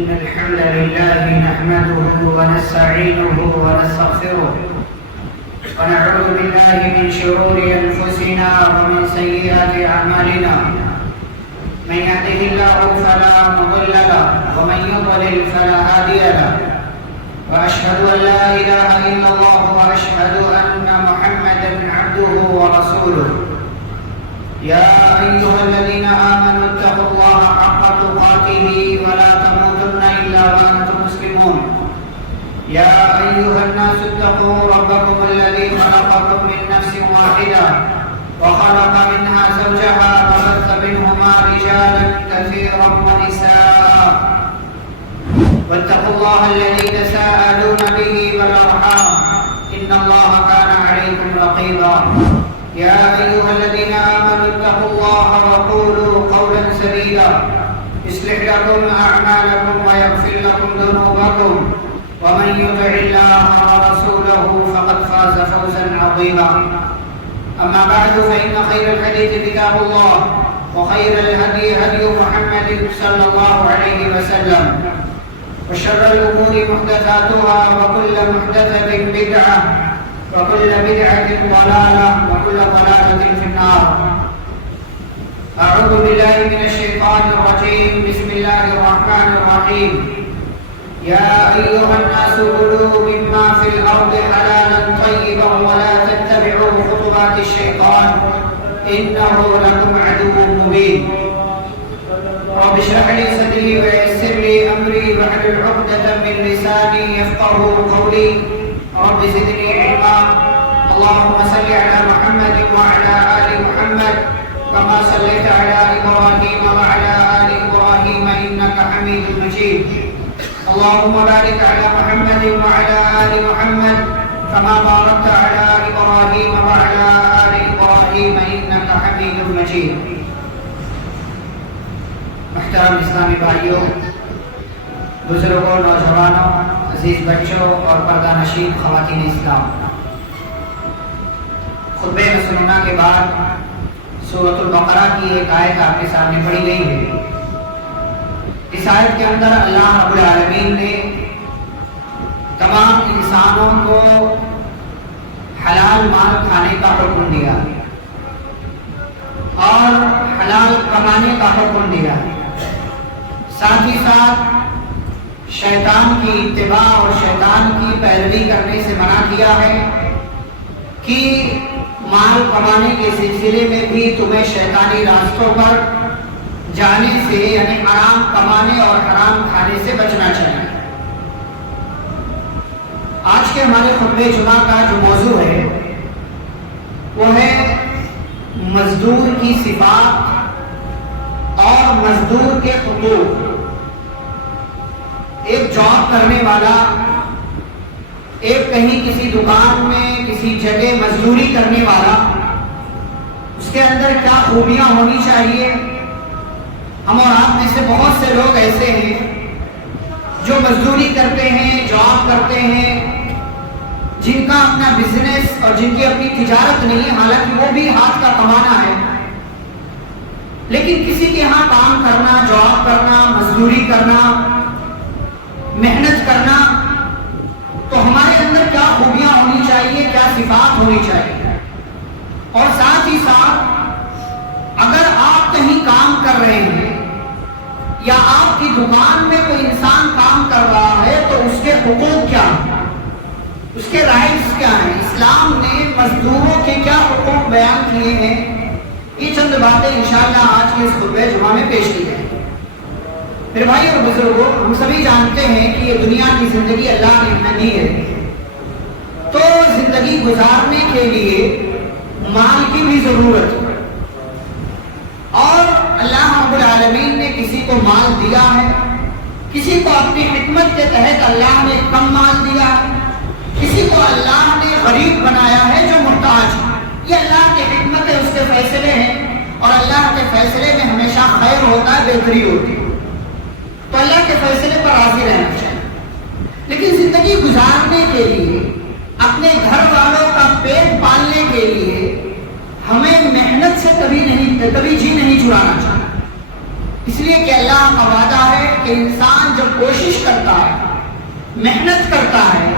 إن الحمد لله نحمده ونستعينه ونستغفره ونعوذ بالله من شرور أنفسنا ومن سيئات أعمالنا من يهده الله فلا مضل له ومن يضلل فلا هادي له وأشهد أن لا إله إلا الله وأشهد أن محمدا عبده ورسوله يا أيها الذين آمنوا اتقوا الله حق تقاته ولا تموتن إلا وأنتم مسلمون يا أيها الناس اتقوا ربكم الذي خلقكم من نفس واحدة وخلق منها زوجها وبث منهما رجالا كثيرا ونساء واتقوا الله الذي تساءلون به والأرحام إن الله كان عليكم رقيبا يا أيها الذين آمنوا اتقوا الله وقولوا قولا سديدا يصلح لكم أعمالكم ويغفر لكم ذنوبكم ومن يطع الله ورسوله فقد فاز فوزا عظيما أما بعد فإن خير الحديث كتاب الله وخير الهدي هدي محمد صلى الله عليه وسلم وشر الأمور محدثاتها وكل محدثة بدعة وكل بدعة ضلالة وكل ضلالة في النار أعوذ بالله من الشيطان الرجيم بسم الله الرحمن الرحيم يا أيها الناس كلوا مما في الأرض حلالا طيبا ولا تتبعوا خطوات الشيطان إنه لكم عدو مبين رب اشرح لي صدري ويسر لي أمري واحلل عقدة من لساني يفقهوا قولي رب زدني علما اللهم صل على محمد وعلى آل محمد كما صليت على إبراهيم وعلى آل إبراهيم إنك حميد مجيد اللهم بارك على محمد وعلى آل محمد كما باركت على إبراهيم وعلى آل إبراهيم إنك حميد مجيد محترم اسلامی بھائیوں، بزرگوں، نوجوانوں، عزیز بچوں اور پردہ نشین خواتین اسلام، خطبہ مسنونہ کے بعد سورۃ البقرہ کی ایک آیت آپ کے سامنے پڑھی گئی ہے۔ اس آیت کے اندر اللہ رب العالمین نے تمام انسانوں کو حلال مال کھانے کا حکم دیا اور حلال کمانے کا حکم دیا، ساتھ ہی ساتھ شیطان کی اتباع اور شیطان کی پیروی کرنے سے منع کیا ہے کہ مال کمانے کے سلسلے میں بھی تمہیں شیطانی راستوں پر جانے سے یعنی حرام کمانے اور حرام کھانے سے بچنا چاہیے۔ آج کے ہمارے خطبہ جمعہ کا جو موضوع ہے وہ ہے مزدور کی صفات اور مزدور کے حقوق۔ ایک جاب کرنے والا، ایک کہیں کسی دکان میں کسی جگہ مزدوری کرنے والا، اس کے اندر کیا خوبیاں ہونی چاہیے؟ ہم اور آپ میں سے بہت سے لوگ ایسے ہیں جو مزدوری کرتے ہیں، جاب کرتے ہیں، جن کا اپنا بزنس اور جن کی اپنی تجارت نہیں ہے، حالانکہ وہ بھی ہاتھ کا کمانا ہے، لیکن کسی کے ہاں کام کرنا، جاب کرنا، مزدوری کرنا، محنت کرنا، تو ہمارے اندر کیا خوبیاں ہونی چاہیے، کیا صفات ہونی چاہیے؟ اور ساتھ ہی ساتھ اگر آپ کہیں کام کر رہے ہیں یا آپ کی دکان میں کوئی انسان کام کر رہا ہے تو اس کے حقوق کیا ہیں، اس کے رائٹس کیا ہیں، اسلام نے مزدوروں کے کیا حقوق بیان کیے ہیں، یہ چند باتیں انشاءاللہ آج کے اس خطبہ جمعہ میں پیش کی جائیں۔ میرے بھائی اور بزرگوں، ہم سبھی جانتے ہیں کہ یہ دنیا کی زندگی اللہ نے ہمیں دی ہے، تو زندگی گزارنے کے لیے مال کی بھی ضرورت ہے، اور اللہ رب العالمین نے کسی کو مال دیا ہے، کسی کو اپنی حکمت کے تحت اللہ نے کم مال دیا ہے، کسی کو اللہ نے غریب بنایا ہے جو محتاج ہے۔ یہ اللہ کی حکمت ہے، اس کے فیصلے ہیں، اور اللہ کے فیصلے میں ہمیشہ خیر ہوتا ہے، بہتری ہوتی ہے، تو اللہ کے فیصلے پر راضی رہنا چاہیے۔ لیکن زندگی گزارنے کے لیے، اپنے گھر والوں کا پیٹ پالنے کے لیے ہمیں محنت سے کبھی جی نہیں چھڑانا چاہیے، اس لیے کہ اللہ کا وعدہ ہے کہ کہ انسان جب کوشش کرتا ہے، محنت کرتا ہے،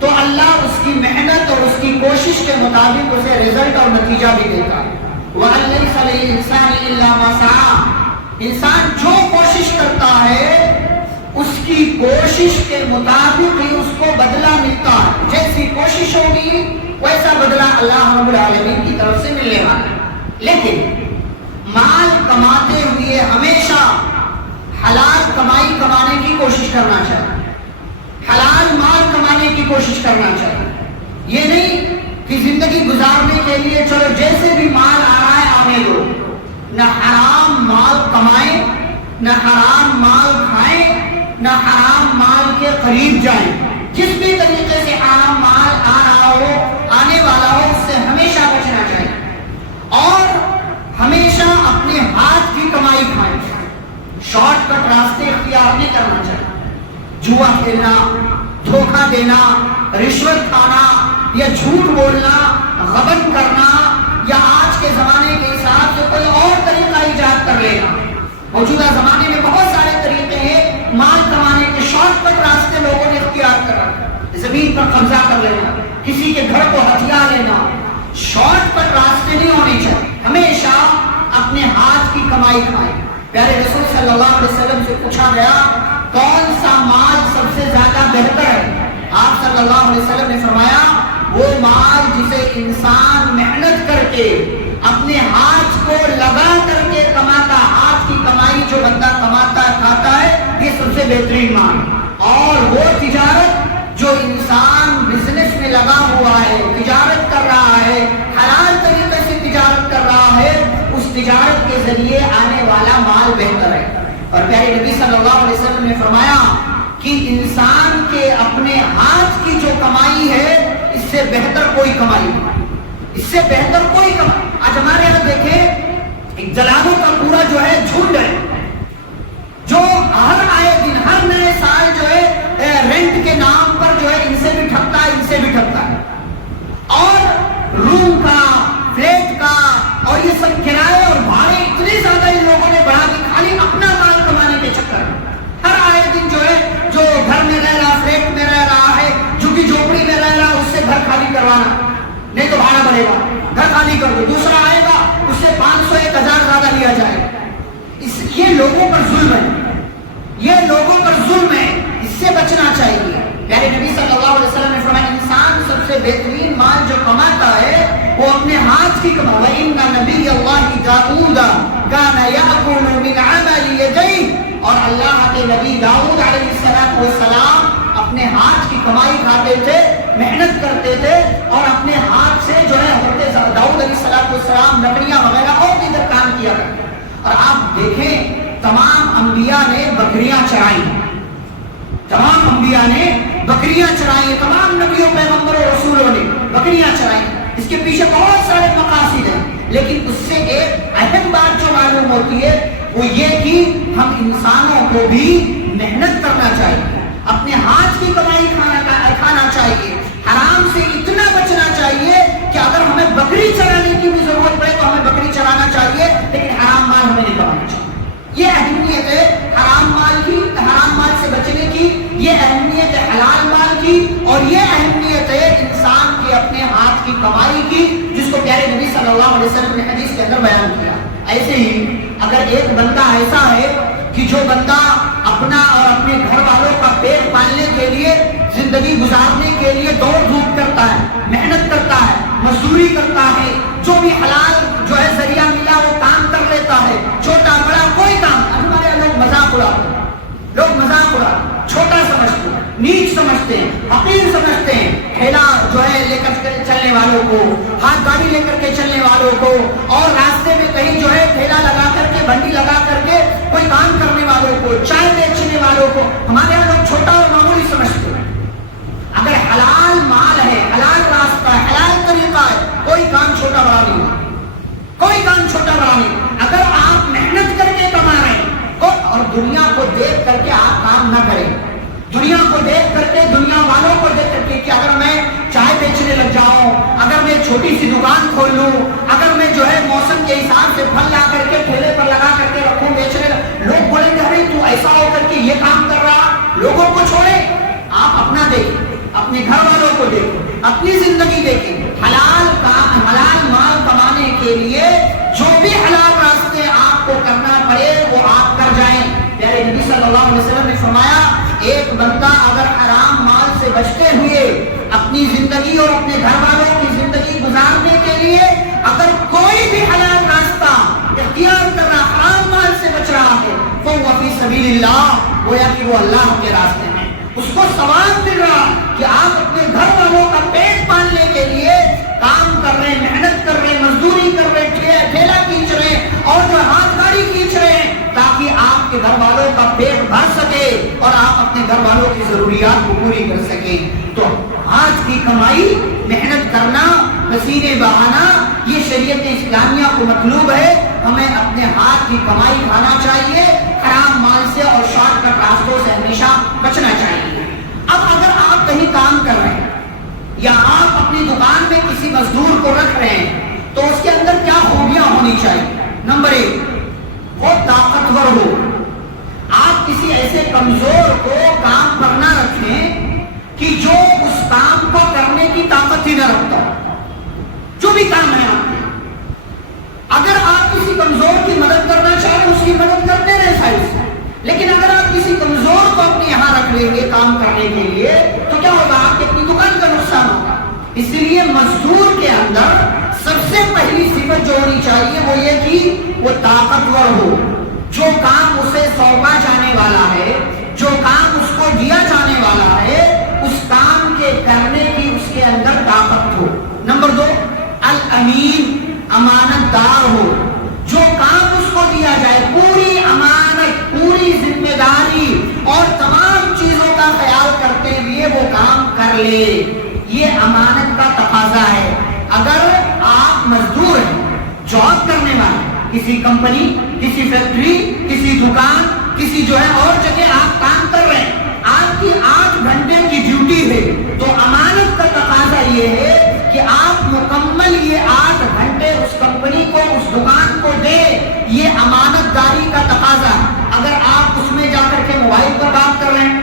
تو اللہ اس کی محنت اور اس کی کوشش کے مطابق اسے رزلٹ اور نتیجہ بھی دیتا ہے۔ وَأَن لَيْسَ لِلْإِنسَانِ إِلَّا مَا سَعَىٰ، انسان جو کوشش کرتا ہے اس کی کوشش کے مطابق ہی اس کو بدلہ ملتا ہے۔ جیسی کوشش ہوگی ویسا بدلہ اللہ رب العالمین کی طرف سے ملنے والا ہے۔ لیکن مال کماتے ہوئے ہمیشہ حلال کمائی کمانے کی کوشش کرنا چاہیے، حلال مال کمانے کی کوشش کرنا چاہیے۔ یہ نہیں کہ زندگی گزارنے کے لیے چلو جیسے بھی مال آ رہا ہے آنے دو، نہ حرام مال کمائیں، نہ حرام مال کھائیں، نہ حرام مال کے قریب جائیں۔ جس بھی طریقے سے حرام مال آ رہا ہو، آنے والا ہو، اس سے ہمیشہ بچنا چاہیے اور ہمیشہ اپنے ہاتھ کی کمائی کھائیں۔ شارٹ کٹ راستے اختیار نہیں کرنا چاہیے۔ جوا کھیلنا، دھوکہ دینا، رشوت کھانا یا جھوٹ بولنا، غبن کرنا یا آج کے زمانے کے حساب سے کوئی اور طریقہ ایجاد کر لینا۔ موجودہ زمانے میں بہت سارے طریقے ہیں مال کمانے کے، شارٹ کٹ راستے لوگوں نے اختیار کر رکھے۔ زمین پر قبضہ کر لینا، کسی کے گھر کو ہتھیا لینا، شارٹ کٹ راستے نہیں ہونے چاہیے۔ ہمیشہ اپنے ہاتھ کی کمائی کھائیں۔ پیارے رسول صلی اللہ علیہ وسلم سے پوچھا گیا کون سا مال سب سے زیادہ بہتر ہے؟ آپ صلی اللہ علیہ وسلم نے فرمایا وہ مال جسے انسان محنت کر کے اپنے ہاتھ کو لگا کر کے کماتا، ہاتھ کی کمائی جو بندہ کماتا ہے کھاتا ہے، یہ سب سے بہترین مال۔ اور وہ تجارت جو انسان بزنس میں لگا ہوا ہے، تجارت کر رہا ہے، حلال طریقے سے تجارت کر رہا ہے، اس تجارت کے ذریعے آنے والا مال بہتر ہے۔ اور پیارے نبی صلی اللہ علیہ وسلم نے فرمایا کہ انسان کے اپنے ہاتھ کی جو کمائی ہے اس سے بہتر کوئی کمائی نہیں، اس سے بہتر کوئی کمائی۔ آج ہمارے یہاں دیکھیں ایک دلالوں کا پورا جو ہے جھنڈ ہے جو ہر آئے دن ہر نئے سال جو ہے رینٹ کے نام پر جو ہے ان سے بھی ٹھگتا ہے، ان سے بھی ٹھگتا ہے، اور روم کا، فلیٹ کا اور یہ سب کرائے اور بھاڑے اتنے زیادہ ان لوگوں نے بڑھا دی خالی اپنا مال کمانے کے چکر میں۔ ہر آئے دن جو ہے جو گھر میں رہ رہا، فلیٹ میں رہ رہا ہے، جو کہ جھوپڑی میں رہ رہا، اس سے گھر خالی کروانا، نہیں تو بھاڑا بڑھے گا، گھر خالی کر دو، دوسرا آئے گا اس سے 500 1000 زیادہ لیا جائے۔ یہ لوگوں پر ظلم ہے، یہ لوگوں پر ظلم ہے، اس سے بچنا چاہیے۔ پیارے نبی صلی اللہ علیہ وسلم نے فرمایا انسان سب سے بہترین مال جو کماتا ہے وہ اپنے ہاتھ کی کمائی۔ وَإِنَّ نَبِيَّ اللَّهِ دَاؤُودَ كَانَ يَأْكُلُ مِنْ عَمَلِ يَدَيْهِ، اور اللہ کے نبی داؤد علیہ السلام اپنے ہاتھ کی کمائی کھاتے تھے، محنت کرتے تھے اور اپنے ہاتھ سے جو ہے حضرت داؤد علیہ السلام لکڑیاں وغیرہ اور دیگر کام کیا کرتے۔ اور آپ دیکھیں تمام انبیاء نے بکریاں چرائی، تمام انبیاء نے بکریاں چرائی، تمام نبیوں پیغمبروں رسولوں نے بکریاں چرائی۔ اس کے پیچھے بہت سارے مقاصد ہیں، لیکن اس سے ایک اہم بات جو معلوم ہوتی ہے وہ یہ کہ ہم انسانوں کو بھی محنت کرنا چاہیے، اپنے ہاتھ کی کمائی کھانا چاہیے، حرام سے اتنا بچنا چاہیے کہ اگر ہمیں بکری چرانے کی بھی ضرورت پڑے تو ہمیں بکری چرانا چاہیے، لیکن حرام مال ہمیں نہیں کمانا چاہیے۔ یہ اہمیت ہے حرام مال کی، حرام مال سے بچنے کی، یہ اہمیت ہے حلال مال کی، اور یہ اہمیت ہے انسان کے اپنے ہاتھ کی کمائی کی، جس کو پیارے نبی صلی اللہ علیہ وسلم نے حدیث کے اندر بیان کیا۔ ایسے ہی اگر ایک بندہ ایسا ہے کہ جو بندہ اپنا اور اپنے گھر والوں کا پیٹ پالنے کے لیے، زندگی گزارنے کے لیے دوڑ دھوپ کرتا ہے، محنت کرتا ہے، مزدوری کرتا ہے، جو بھی حلال جو ہے ذریعہ ملا وہ کام کر لیتا ہے، چھوٹا بڑا کوئی کام۔ ہمارے لوگ مذاق اڑاتے ہیں، لوگ مذاق اڑاتے ہیں، چھوٹا سمجھتے ہیں، نیچ سمجھتے ہیں، حقیر سمجھتے ہیں، ٹھیلا جو ہے لے کر کے چلنے والوں کو، ہاتھ گاڑی لے کر کے چلنے والوں کو، اور راستے میں کہیں جو ہے ٹھیلا لگا کر کے، بنڈی لگا کر کے کوئی کام کرنے والوں کو، چائے بیچنے والوں کو ہمارے یہاں لوگ چھوٹا اور معمولی سمجھتے ہیں۔ اگر حلال مال ہے، حلال راستہ ہے، حلال طریقہ ہے، کوئی کام چھوٹا بڑا نہیں ہے، کوئی کام چھوٹا بڑا نہیں۔ اگر آپ محنت کر کے کما رہے ہیں اور دنیا کو دیکھ کر کے آپ کام نہ کریں، دنیا کو دیکھ کر کے، دنیا والوں کو دیکھ کر کے کہ اگر میں چائے بیچنے لگ جاؤں، اگر میں چھوٹی سی دکان کھول لوں، اگر میں جو ہے موسم کے حساب سے پھل لا کر کے ٹھیلے پر لگا کر کے رکھوں بیچنے، لوگ بولیں گے ارے تو ایسا ہو کر کے اپنی زندگی دیکھیں، حلال مال کمانے کے لیے جو بھی حلال راستے آپ کو کرنا پڑے وہ آپ کر جائیں۔ پیارے نبی صلی اللہ علیہ وسلم نے فرمایا ایک بندہ اگر حرام مال سے بچتے ہوئے اپنی زندگی اور اپنے گھر والوں کی زندگی گزارنے کے لیے اگر کوئی بھی حلال راستہ اختیار کر رہا، حرام مال سے بچ رہا ہے، فَهُوَ فِي سَبِيلِ اللَّهِ، گویا کہ وہ اللہ کے راستے میں، اس کو ثواب مل رہا کہ آپ اپنے گھر والوں کا پیٹ پالنے کے لیے کام کر رہے ہیں، محنت کر رہے ہیں، مزدوری کر رہے ہیں، ٹھیلا کھینچ رہے ہیں اور جو ہاتھ گاڑی کھینچ رہے ہیں تاکہ آپ کے گھر والوں کا پیٹ بھر سکے اور آپ اپنے گھر والوں کی ضروریات کو پوری کر سکیں۔ تو ہاتھ کی کمائی، محنت کرنا، پسینے بہانا، یہ شریعت اسلامیہ کو مطلوب ہے۔ ہمیں اپنے ہاتھ کی کمائی کھانا چاہیے، حرام مال سے اور شارٹ کٹ راستوں سے ہمیشہ بچنا چاہیے۔ اب اگر آپ کہیں کام کر رہے ہیں یا آپ اپنی دکان میں کسی مزدور کو رکھ رہے ہیں تو اس کے اندر کیا خوبیاں ہونی چاہیے؟ نمبر 1، وہ طاقتور ہو۔ آپ کسی ایسے کمزور کو کام پر نہ رکھیں کہ جو اس کام کو کرنے کی طاقت ہی نہ رکھتا ہو، جو بھی کام ہے آپ کے۔ اگر آپ کسی کمزور کی مدد کرنا چاہیں اس کی مدد کرتے رہے سائز سے، لیکن اگر آپ کسی کمزور کو اپنے یہاں رکھ لیں گے کام کرنے کے لیے تو کیا ہوگا؟ آپ کی اپنی دکان کا نقصان ہوگا۔ اس لیے مزدور کے اندر سب سے پہلی صفت جو ہونی چاہیے وہ یہ کہ وہ طاقتور ہو۔ جو کام اسے سونپا جانے والا ہے، جو کام اس کو دیا جانے والا ہے، اس کام کے کرنے کی اس کے اندر طاقت ہو۔ نمبر 2، الامین، امانت دار ہو۔ جو کام اس کو دیا جائے پوری امانت، پوری ذمہ داری اور تمام چیزوں کا خیال کرتے ہوئے وہ کام کر لے، یہ امانت کا تقاضا ہے۔ اگر آپ مزدور ہیں، جاب کرنے والے، کسی کمپنی، کسی فیکٹری، کسی دکان، کسی جو ہے اور جگہ آپ کام کر رہے ہیں، آپ کی 8 گھنٹے کی ڈیوٹی ہے، تو امانت کا تقاضا یہ ہے کہ آپ مکمل یہ 8 گھنٹے اس کمپنی کو، اس دکان کو دے، یہ امانت داری کا تقاضا۔ اگر آپ اس میں جا کر کے موبائل پر بات کر رہے ہیں،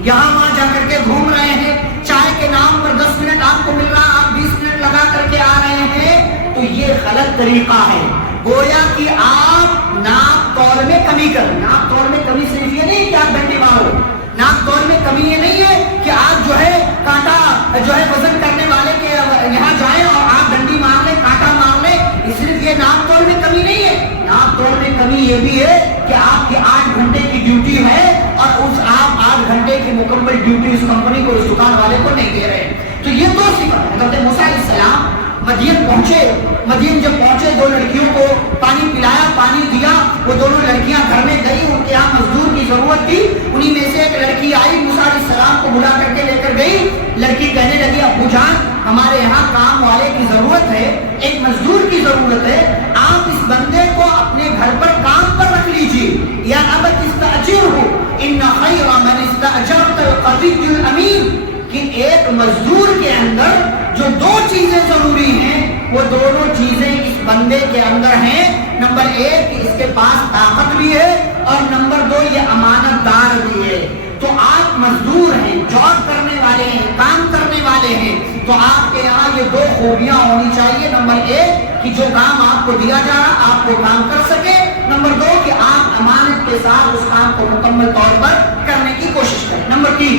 یہاں وہاں جا کر کے گھوم رہے ہیں، چائے کے نام پر 10 منٹ آپ کو مل رہا، آپ 20 منٹ لگا کر کے آ رہے ہیں، تو یہ غلط طریقہ ہے۔ گویا کہ آپ ناپ تول میں کمی کریں۔ ناپ تول میں کمی صرف یہ نہیں کہ آپ ڈنڈی مارو، ناپ تول میں کمی یہ نہیں ہے کہ آپ جو ہے کانٹا جو ہے وزن کرنے والے کے یہاں جائیں اور آپ ڈنڈی مار لیں، کانٹا مار لیں، صرف یہ ناپ تول میں کمی نہیں ہے۔ ناپ تول میں کمی یہ بھی ہے کہ آپ کی 8 گھنٹے کی ڈیوٹی ہے اور اس آپ 8 گھنٹے کی مکمل ڈیوٹی اس کمپنی کو، اس دکان والے کو نہیں دے رہے۔ تو یہ 2 صفت۔ حضرت موسیٰ علیہ السلام مدین پہنچے، مدین جب پہنچے 2 لڑکیوں کو پانی پلایا، پانی دیا، وہ دونوں لڑکیاں گھر میں گئی، ان کے یہاں مزدور کی ضرورت تھی، انہی میں سے ایک لڑکی آئی، موسیٰ علیہ السلام کو بلا کر کے لے کر گئی۔ لڑکی کہنے لگی ابو جان ہمارے یہاں کام والے کی ضرورت ہے، ایک مزدور کی ضرورت ہے، آپ اس بندے کو اپنے گھر پر کام پر رکھ لیجیے۔ یا ابت استاجرہ ان خیر من استاجرت القوی الامین، کہ ایک مزدور کے اندر جو 2 چیزیں ضروری ہیں وہ دونوں چیزیں اس بندے کے اندر ہیں۔ نمبر 1 کہ اس کے پاس طاقت بھی ہے اور نمبر 2 یہ امانت دار بھی ہے۔ تو آپ مزدور ہیں، جاب کرنے والے ہیں، کام کرنے والے ہیں، تو آپ کے یہاں یہ 2 خوبیاں ہونی چاہیے۔ نمبر 1 کہ جو کام آپ کو دیا جا رہا آپ کو کام کر سکے، نمبر 2 کہ آپ امانت کے ساتھ اس کام کو مکمل طور پر کرنے کی کوشش کریں۔ نمبر 3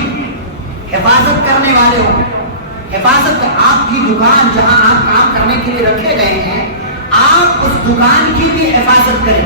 حفاظت کرنے والے ہوں۔ حفاظت، آپ کی دکان جہاں آپ کام کرنے کے لیے رکھے گئے ہیں، آپ اس دکان کی بھی حفاظت کریں،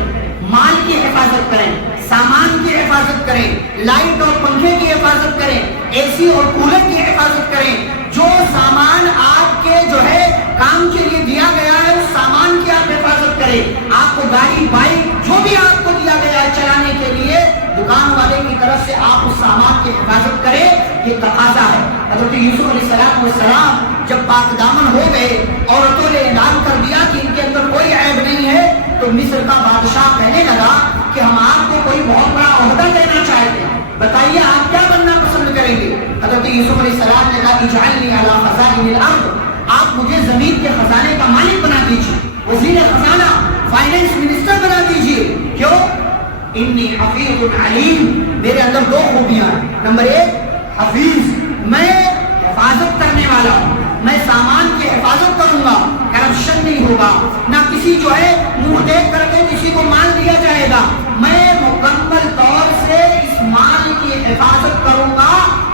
مال کی حفاظت کریں، سامان کی حفاظت کریں، لائٹ اور پنکھے کی حفاظت کریں، اے سی اور کولر کی حفاظت کریں۔ جو سامان آپ کے جو ہے کام کے لیے دیا گیا ہے اس سامان کی آپ حفاظت کریں۔ آپ کو گاڑی، بائک جو بھی آپ کو دیا گیا ہے چلانے کے لیے، دکان والے کی طرف سے آپ اس سامان کی حفاظت کریں، یہ تقاضا ہے۔ حضرت یوسف علیہ السلام جب پاک دامن ہو گئے، عورتوں نے اعلان کر دیا کہ ان کے اندر کوئی عیب نہیں ہے، تو مصر کا بادشاہ کہنے لگا کہ ہم آپ کو کوئی بہت بڑا عہدہ دینا چاہتے ہیں، بتائیے آپ کیا بننا پسند کریں گے؟ حضرت یوسف علیہ السلام نے کہا اجعلنی علی خزائن الارض، آپ مجھے زمین کے خزانے کا مالک بنا دیجیے، وزیر خزانہ، فائنینس منسٹر بنا دیجیے۔ کیوں؟ انی حفیظ علیم، میرے اندر 2 خوبیاں ہیں۔ نمبر 1 حفیظ، میں حفاظت کرنے والا ہوں، میں میں سامان کی حفاظت کروں گا، کرپشن نہیں ہوگا، نہ کسی جو ہے منہ دیکھ کر کے کسی کو مال دیا جائے گا، میں مکمل طور سے اس مال کی حفاظت کروں گا،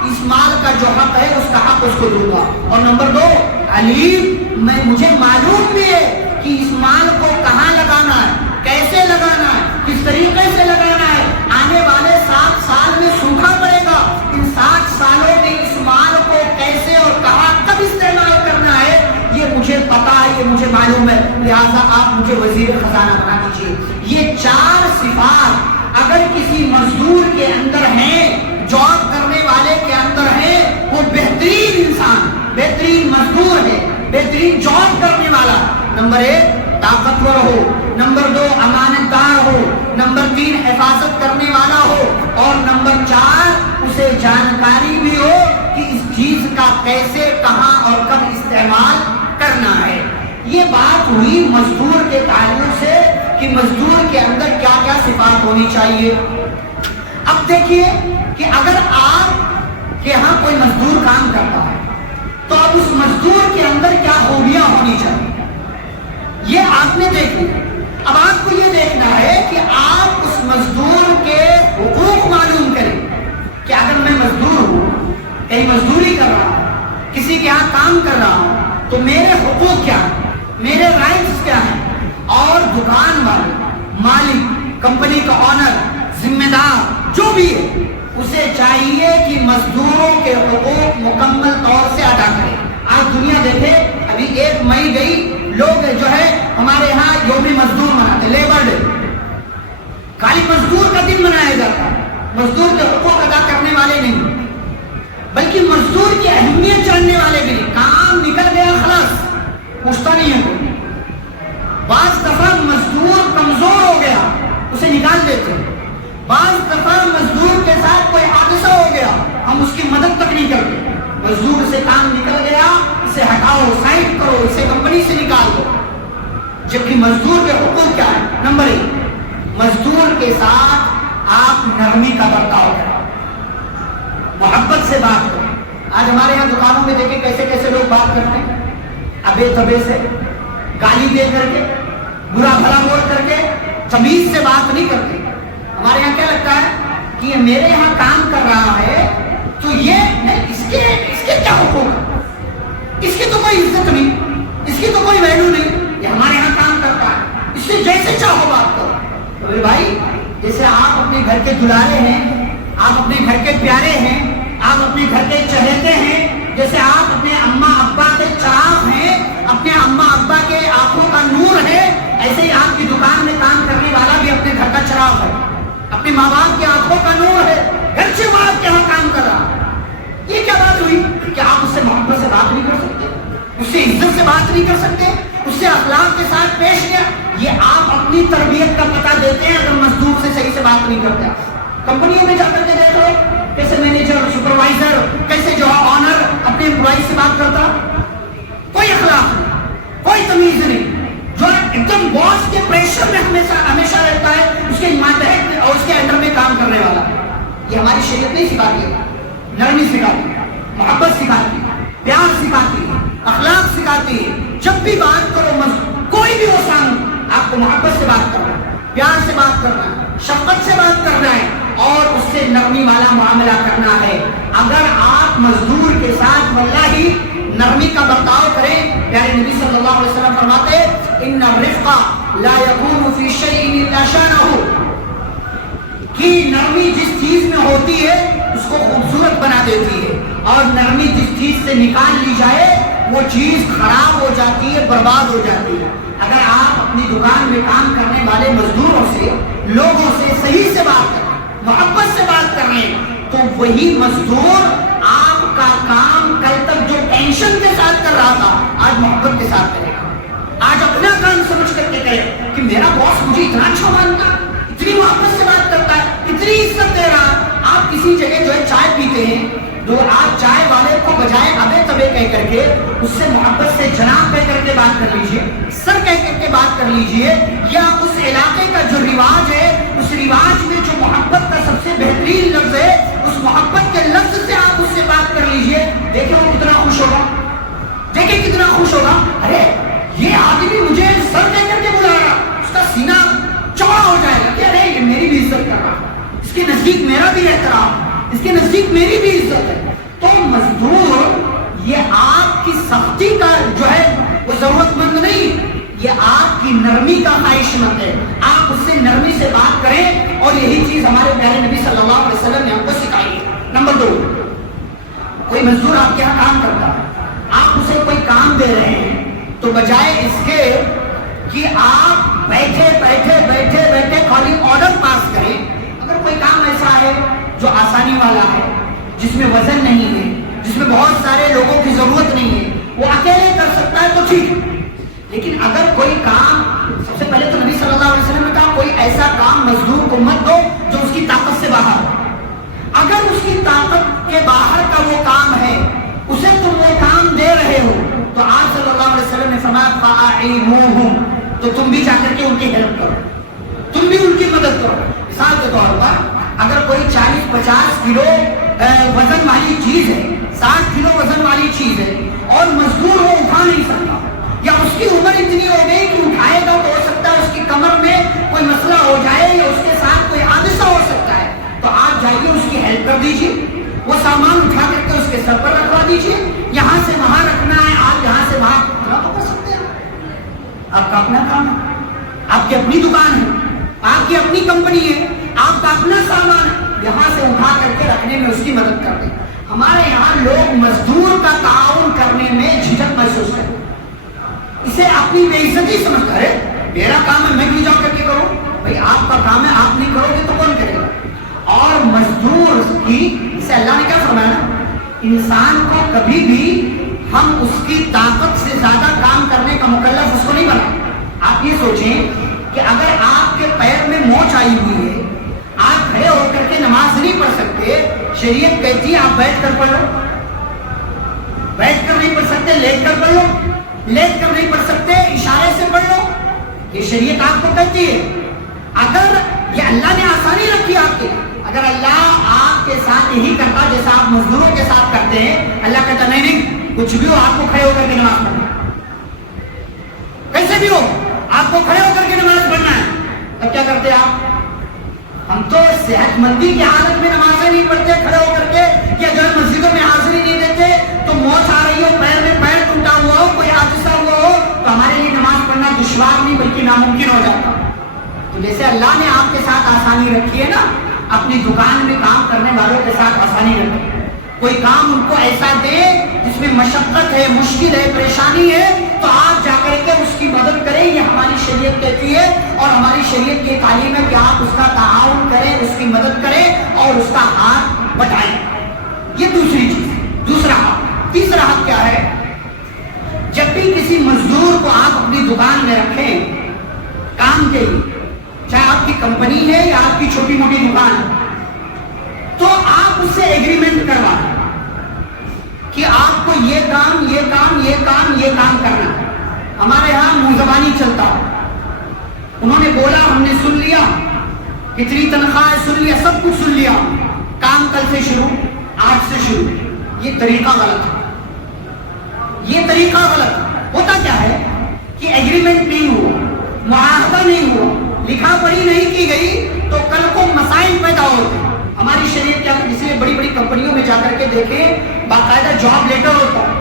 اس مال کا جو حق ہے اس کا حق اس کو دوں گا۔ اور نمبر 2، علیم، مجھے معلوم بھی ہے کہ اس مال کو کہاں لگانا ہے، کیسے لگانا ہے، کس طریقے سے لگانا ہے۔ آنے والے 7 سال میں سوکھا پڑے گا، ان 7 سالوں میں اس مال کو کیسے اور کہاں کب استعمال کرنا ہے یہ مجھے پتا ہے، یہ مجھے معلوم ہے، لہٰذا آپ مجھے وزیر خزانہ بنا دیجیے۔ یہ 4 صفات اگر کسی مزدور کے اندر ہیں، جاب کرنے والے کے اندر ہیں، وہ بہترین انسان، بہترین مزدور ہے، بہترین جاب کرنے والا۔ نمبر 1 طاقتور ہو، نمبر 2 امانت دار ہو، نمبر 3 حفاظت کرنے والا ہو، اور نمبر 4 اسے جانکاری بھی ہو کہ اس چیز کا کیسے، کہاں اور کب استعمال کرنا ہے۔ یہ بات ہوئی مزدور کے تعلق سے کہ مزدور کے اندر کیا کیا صفات ہونی چاہیے۔ اب دیکھیے کہ اگر آپ کے یہاں کوئی مزدور کام کرتا ہے تو اب اس مزدور کے اندر کیا خوبیاں ہونی چاہیے یہ آپ نے دیکھی۔ اب آپ کو یہ دیکھنا ہے کہ آپ اس مزدور کے حقوق معلوم کریں کہ اگر میں مزدور ہوں، کہیں مزدوری کر رہا ہوں، کسی کے یہاں کام کر رہا ہوں، تو میرے حقوق کیا ہیں، میرے رائٹس کیا ہیں، اور دکان والے، مالک، کمپنی کا آنر، ذمہ دار جو بھی ہے اسے چاہیے کہ مزدوروں کے حقوق مکمل طور سے ادا کرے۔ آج دنیا دیکھے، ابھی 1 مئی گئی، لوگ جو ہے ہمارے یہاں یوم مزدور مناتے، لیبر ڈے، خالی مزدور کا دن منایا جاتا ہے، مزدور کے حقوق ادا کرنے والے نہیں، بلکہ مزدور کی اہمیت جاننے والے بھی نہیں۔ کام نکل گیا خلاص، پوچھتا نہیں ہے کوئی۔ بعض دفعہ مزدور کمزور ہو گیا اسے نکال دیتے، بعض دفعہ مزدور کے ساتھ کوئی حادثہ ہو گیا ہم اس کی مدد تک نہیں کرتے، مزدور سے کام نکل گیا اسے ہٹاؤ، سائڈ کرو، اسے کمپنی سے نکال دو۔ جبکہ مزدور کے حقوق کیا ہے؟ نمبر 1، مزدور کے ساتھ آپ نرمی کا برتاؤ کریں، محبت سے بات کریں۔ آج ہمارے یہاں دکانوں میں دیکھیں کیسے کیسے لوگ بات کرتے ہیں، ابے تبے سے، گالی دے کر کے، برا بھلا بول کر کے، تمیز سے بات نہیں کرتے۔ ہمارے یہاں کیا لگتا ہے کہ یہ میرے یہاں کام کر رہا ہے تو یہ اس کے کیا حقوق، اس کی تو کوئی عزت نہیں، اس کی تو کوئی ویلیو نہیں، یہ ہمارے یہاں کام کرتا ہے، اس سے جیسے چاہو بات کرو۔ تو میرے بھائی، جیسے آپ اپنے گھر کے دلارے ہیں، آپ اپنے گھر کے پیارے ہیں، آپ اپنے گھر کے چہیتے ہیں، جیسے آپ اپنے اماں ابا کے چراغ ہیں، اپنے اماں ابا کے آنکھوں کا نور ہے، ایسے ہی آپ کی دکان میں کام کرنے والا بھی اپنے گھر کا چراغ ہے، اپنے ماں باپ کی آنکھوں کا نور ہے، گھر سے باپ کے یہاں کام کر رہا ہے۔ یہ کیا بات ہوئی کہ آپ اس سے محبت سے بات نہیں کر سکتے، اس سے عزت سے بات نہیں کر سکتے، اس سے اخلاق کے ساتھ پیش کیا؟ یہ آپ اپنی تربیت کا پتہ دیتے ہیں اگر مزدور سے صحیح سے بات نہیں کرتے۔ کمپنیوں میں جا کر کے دیکھ لو کیسے مینیجر، سپروائزر، کیسے جو آنر اپنے امپلائی سے بات کرتا، کوئی اخلاق نہیں، کوئی تمیز نہیں، جو ایک دم باس کے پریشر میں ہمیشہ رہتا ہے، اس کے ماتحت اور اس کے انڈر میں کام کرنے والا۔ یہ ہماری شریعت نہیں سکھاتی ہے، نرمی سکھاتی ہے، محبت سکھاتی ہے، پیار سکھاتی ہے، اخلاق سکھاتی ہے۔ جب بھی بات کرو، کوئی بھی ہو سامنے، آپ کو محبت سے بات کرنا ہے، پیار سے بات کرنا ہے، شفقت سے بات کرنا ہے، اور اس سے نرمی والا معاملہ کرنا ہے۔ اگر آپ مزدور کے ساتھ واللہ نرمی کا برتاؤ کریں، پیارے نبی صلی اللہ علیہ وسلم فرماتے ان الرفق لا يكون في شيء الا شانه، کہ نرمی جس چیز میں ہوتی ہے اس کو خوبصورت بنا دیتی ہے، اور نرمی جس چیز سے نکال لی جائے وہ چیز خراب ہو جاتی ہے، برباد ہو جاتی ہے۔ اگر آپ اپنی دکان میں کام کرنے والے مزدوروں سے، لوگوں سے صحیح سے بات کریں، محبت سے بات کر رہے ہیں، تو وہی مزدور آپ کا کام کل تک جو ٹینشن کے ساتھ کر رہا تھا آج محبت کے ساتھ کرے گا، آج اپنا کام سمجھ کر کے کرے کہ میرا باس مجھے اتنا اچھا مانتا، اتنی محبت سے بات کرتا ہے، اتنی عزت دے رہا۔ آپ کسی جگہ جو ہے چائے پیتے ہیں، تو آپ چائے والے کو بجائے ابے تبے کہہ کر کے اس سے محبت سے جناب کہہ کر کے بات کر لیجئے، سر کہہ کر کے بات کر لیجئے، یا اس علاقے کا جو رواج ہے اس رواج میں جو محبت کا سب سے بہترین لفظ ہے اس محبت کے لفظ سے آپ اس سے بات کر لیجئے، دیکھیں وہ کتنا خوش ہوگا، دیکھیں کتنا خوش ہوگا، ارے یہ آدمی مجھے سر دے کر کے بلا رہا، اس کا سینہ چوڑا ہو جائے گا کہ ارے یہ میری بھی عزت کر رہا، اس کے نزدیک میرا بھی احترام، اس کے نزدیک میری بھی عزت ہے۔ تو مزدور یہ آپ کی سختی کا جو ہے وہ ضرورت مند نہیں، یہ آپ کی نرمی کا خواہش مند ہے، آپ اس سے نرمی سے بات کریں، اور یہی چیز ہمارے پیارے نبی صلی اللہ علیہ وسلم نے ہم کو سکھائی ہے۔ نمبر 2، کوئی مزدور آپ کے یہاں کام کرتا ہے، آپ اسے کوئی کام دے رہے ہیں، تو بجائے اس کے کہ آپ بیٹھے بیٹھے بیٹھے بیٹھے خالی آرڈر پاس کریں، اگر کوئی کام ایسا ہے جو آسانی والا ہے، جس میں وزن نہیں ہے، جس میں بہت سارے لوگوں کی ضرورت نہیں ہے، وہ اکیلے کر سکتا ہے تو ٹھیک ہے، لیکن اگر کوئی کام، سب سے پہلے تو نبی صلی اللہ علیہ وسلم نے کہا کوئی ایسا کام مزدور کو مت دو جو اس کی طاقت سے باہر ہو، اگر اس کی طاقت کے باہر کا وہ کام ہے، اسے تم وہ کام دے رہے ہو، تو آپ صلی اللہ علیہ وسلم نے فرمایا فَأَعِنُوهُمْ، تو تم بھی جا کر کے ان کی ہیلپ کرو، تم بھی ان کی مدد کرو۔ مثال کے طور پر اگر کوئی 40-50 کلو وزن والی چیز ہے، 60 کلو وزن والی چیز ہے، اور مزدور وہ اٹھا نہیں سکتا، یا اس کی عمر اتنی ہو گئی کہ اٹھائے گا تو ہو سکتا ہے اس کی کمر میں کوئی مسئلہ ہو جائے، یا اس کے ساتھ کوئی حادثہ ہو سکتا ہے، تو آپ جائیے اس کی ہیلپ کر دیجیے، وہ سامان اٹھا کر کے اس کے سر پر رکھوا دیجیے، یہاں سے وہاں رکھنا ہے، آپ یہاں سے وہاں اتنا تو کر سکتے ہیں، آپ کا اپنا کام ہے، آپ کی اپنی دکان ہے، آپ کی اپنی کمپنی ہے، آپ کا اپنا سامان ہے، یہاں سے اٹھا کر کے رکھنے میں اس کی مدد کر دیں۔ ہمارے یہاں لوگ مزدور کا تعاون کرنے میں جھجک محسوس کرتے ہیں، اسے اپنی بے عزتی سمجھتا ہے، میرا کام ہے میں کیوں جا کر کے کروں، بھائی آپ کا کام ہے، آپ نہیں کرو گے تو کون کرے گا؟ اور مزدور کی، اسے اللہ نے کیا فرمایا، انسان کو کبھی بھی ہم اس کی طاقت سے زیادہ کام کرنے کا مکلف اس کو نہیں بنا۔ آپ یہ سوچیں کہ اگر آپ کے پیر میں موچ آئی ہوئی ہے، آپ کھڑے ہو کر کے نماز نہیں پڑھ سکتے، شریعت کہتی ہے آپ بیٹھ کر پڑھ لو، بیٹھ کر نہیں پڑھ سکتے لیٹ کر پڑھ لو، لیٹ کر نہیں پڑھ سکتے اشارے سے پڑھ لو، یہ شریعت آپ کو کہتی ہے۔ اگر یہ اللہ نے آسانی رکھی آپ کے، اگر اللہ آپ کے ساتھ یہی کرتا جیسا آپ مزدوروں کے ساتھ کرتے ہیں، اللہ کہتا نہیں نہیں کچھ بھی ہو آپ کو کھڑے ہو کر کے نماز پڑھنا، کیسے بھی ہو آپ کو کھڑے ہو کر کے نماز پڑھنا ہے، اب کیا کرتے آپ؟ ہم تو صحت مندی کی حالت میں نمازیں نہیں پڑھتے کھڑے ہو کر کے، یا جو ہے مسجدوں میں حاضری نہیں دیتے، تو موت آ رہی ہو، پیر میں پیر ٹوٹا ہوا ہو، کوئی حادثہ ہوا ہو، تو ہمارے لیے نماز پڑھنا دشوار نہیں بلکہ ناممکن ہو جاتا۔ تو جیسے اللہ نے آپ کے ساتھ آسانی رکھی ہے نا، اپنی دکان میں کام کرنے والوں کے ساتھ آسانی رکھی، کوئی کام ان کو ایسا دے جس میں مشقت ہے، مشکل ہے، پریشانی ہے، تو آپ جا کر کے اس کی مدد کریں، یہ ہماری شریعت کہتی ہے، اور ہماری شریعت کی تعلیم ہے کہ آپ اس کا تعاون کریں، اس کی مدد کریں اور اس کا ہاتھ بٹائیں۔ یہ دوسری چیز ہے، دوسرا حق۔ تیسرا حق کیا ہے؟ جب بھی کسی مزدور کو آپ اپنی دکان میں رکھیں کام کے لیے، چاہے آپ کی کمپنی ہے یا آپ کی چھوٹی موٹی دکان ہے، تو آپ اس سے ایگریمنٹ کروائیں کہ آپ کو یہ کام یہ کام یہ کام یہ کام کرنا ہے۔ ہمارے یہاں منہ زبانی چلتا ہو، انہوں نے بولا ہم نے سن لیا، کتنی تنخواہ سن لیا، سب کچھ سن لیا، کام کل سے شروع، آج سے شروع، یہ طریقہ غلط ہے، یہ طریقہ غلط ہے۔ ہوتا کیا ہے کہ ایگریمنٹ نہیں ہوا، معاہدہ نہیں ہوا، لکھا پڑھی نہیں کی گئی، تو کل کو مسائل پیدا ہوتے ہیں۔ ہماری شریعت کیا، اس لیے بڑی بڑی کمپنیوں میں جا کر کے دیکھیں باقاعدہ جاب لیٹر ہوتا ہے،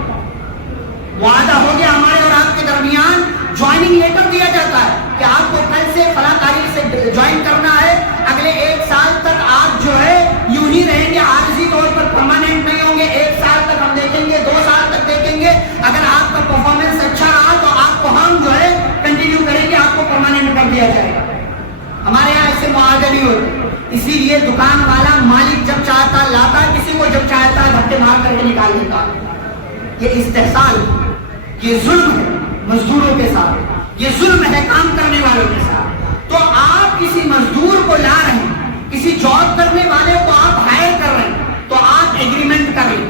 معاہدہ ہو گیا ہمارے اور آپ کے درمیان، جوائننگ لیٹر دیا جاتا ہے کہ آپ کو کل سے فلاں تاریخ سے جوائن کرنا ہے، اگلے 1 سال تک آپ جو ہے یوں ہی رہیں گے، عارضی طور پر پرماننٹ نہیں ہوں گے، 1 سال تک ہم دیکھیں گے، 2 سال تک دیکھیں گے، اگر آپ کا پرفارمنس اچھا رہا تو آپ کو ہم جو ہے کنٹینیو کریں گے، آپ کو پرماننٹ کر دیا جائے گا۔ ہمارے یہاں ایسے معاہدے نہیں ہوتے، اسی لیے دکان والا مالک جب چاہتا لاتا، کسی کو جب چاہتا دھکے مار کر کے نکال دیتا۔ یہ استحصال، یہ ظلم ہے مزدوروں کے ساتھ، یہ ظلم ہے کام کرنے والوں کے ساتھ۔ تو آپ کسی مزدور کو لا رہے ہیں، کسی جاب کرنے والے کو آپ ہائر کر رہے ہیں، تو آپ ایگریمنٹ کر لیں،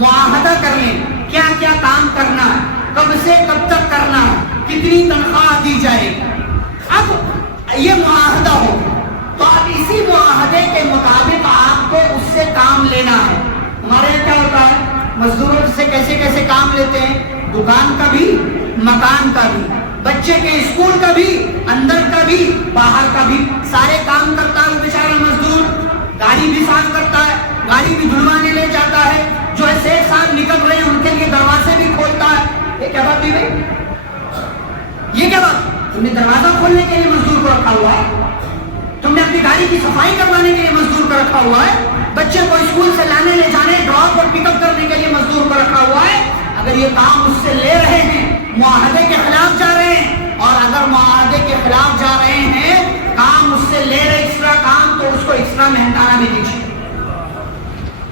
معاہدہ کر لیں، کیا کیا کام کرنا ہے، کب سے کب تک کرنا ہے، کتنی تنخواہ دی جائے گی۔ اب یہ معاہدہ ہو تو آپ اسی معاہدے کے مطابق آپ کو اس سے کام لینا ہے۔ ہمارے یہاں کیا ہوتا ہے، مزدوروں سے کیسے کیسے کام لیتے ہیں، دکان کا بھی، مکان کا بھی، بچے کے اسکول کا بھی، اندر کا بھی، باہر کا بھی، سارے کام کرتا ہے وہ بیچارہ مزدور. گاڑی بھی صاف کرتا ہے، گاڑی بھی دھلوانے لے جاتا ہے، جو ہے سیٹ صاحب نکل رہے ہیں ان کے لیے دروازے بھی کھولتا ہے. یہ کیا بات ہے؟ یہ کیا بات؟ تم نے دروازہ کھولنے کے لیے مزدور کو رکھا ہوا ہے، تم نے اپنی گاڑی کی صفائی کروانے کے لیے مزدور کو رکھا ہوا ہے، بچے کو اسکول سے لانے لے جانے، ڈراپ اور پک اپ کرنے کے لیے مزدور کو رکھا ہوا ہے. اگر یہ کام اس سے لے رہے ہیں، معاہدے کے خلاف جا رہے ہیں، اور اگر معاہدے کے خلاف جا رہے ہیں، کام اس سے لے رہے ایکسٹرا کام، تو اس کو ایکسٹرا مہنگانا بھی دیجیے،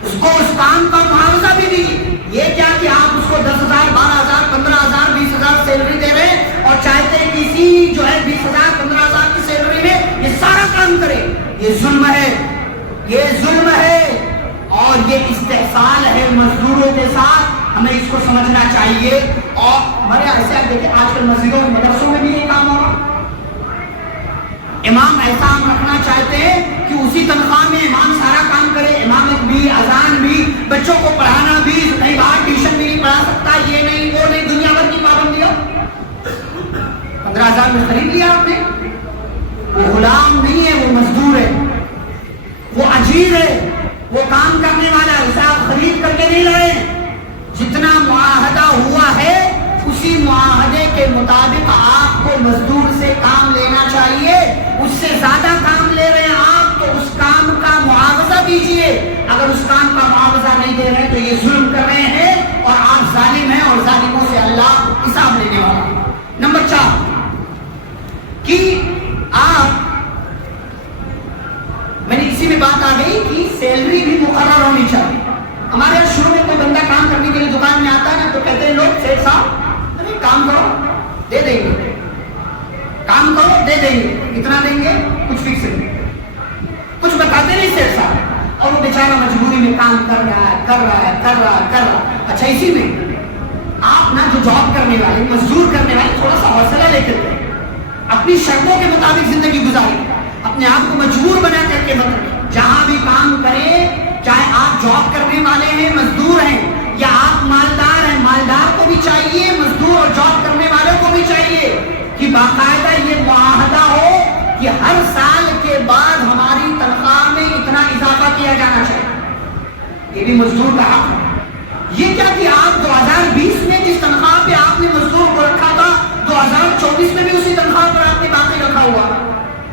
اس کو اس کام کا معاوضہ بھی دیجیے. یہ کیا کہ آپ اس کو 10,000 12,000 15,000 20,000 سیلری دے رہے ہیں اور چاہتے ہیں کسی جو ہے 20,000 15,000 کی سیلری میں یہ سارا کام کرے. یہ ظلم ہے، یہ ظلم ہے اور یہ استحصال ہے مزدوروں کے ساتھ. ہمیں اس کو سمجھنا چاہیے. اور ہمارے ایسے آپ دیکھیں آج کل مسجدوں میں مدرسوں میں بھی یہ کام ہو رہا. امام ایسا ہم رکھنا چاہتے ہیں کہ اسی تنخواہ میں امام سارا کام کرے، امامت بھی، اذان بھی، بچوں کو پڑھانا بھی، کہیں باہر ٹیوشن بھی نہیں پڑھا سکتا، یہ نہیں وہ نہیں، دنیا بھر کی پابندیاں. 15,000 میں خرید لیا آپ نے. وہ غلام نہیں ہے، وہ مزدور ہے، وہ اجیر ہے، وہ کام کرنے والا ہے، اسے آپ خرید کر کے نہیں لائے. جتنا معاہدہ ہوا ہے اسی معاہدے کے مطابق آپ کو مزدور سے کام لینا چاہیے. اس سے زیادہ کام لے رہے ہیں آپ تو اس کام کا معاوضہ دیجیے. اگر اس کام کا معاوضہ نہیں دے رہے تو یہ ظلم کر رہے ہیں اور آپ ظالم ہیں اور ظالموں سے اللہ حساب لینے والا. نمبر 4 کہ آپ، میں نے اسی میں بات آ گئی کہ سیلری بھی مقرر ہونی چاہیے. ہمارے یہاں شروع میں کوئی بندہ کام کرنے کے لیے دکان میں آتا ہے نا تو کہتے ہیں لوگ سیٹ صاحب کام کرو دے دیں گے، کام کرو دے دیں گے، کتنا دیں گے کچھ فکس نہیں، کچھ بتاتے نہیں سیٹ صاحب. اور وہ بیچارہ مجبوری میں کام کر رہا ہے. اچھا اسی میں آپ نا جو جاب کرنے والے، مزدور کرنے والے، تھوڑا سا حوصلہ لے کر کے اپنی شرطوں کے مطابق زندگی گزاریں. اپنے آپ کو مجبور بنا کر کے مت جہاں بھی کام کریں، چاہے آپ جاب کرنے والے ہیں، مزدور ہیں، یا آپ مالدار ہیں، مالدار کو بھی چاہیے، مزدور اور جاب کرنے والوں کو بھی چاہیے کہ باقاعدہ یہ معاہدہ ہو کہ ہر سال کے بعد ہماری تنخواہ میں اتنا اضافہ کیا جانا چاہیے. یہ بھی مزدور کا حق ہے. یہ کیا کہ آپ 2020 میں جس تنخواہ پہ آپ نے مزدور کو رکھا تھا 2024 میں بھی اسی تنخواہ پر آپ نے باقی رکھا ہوا.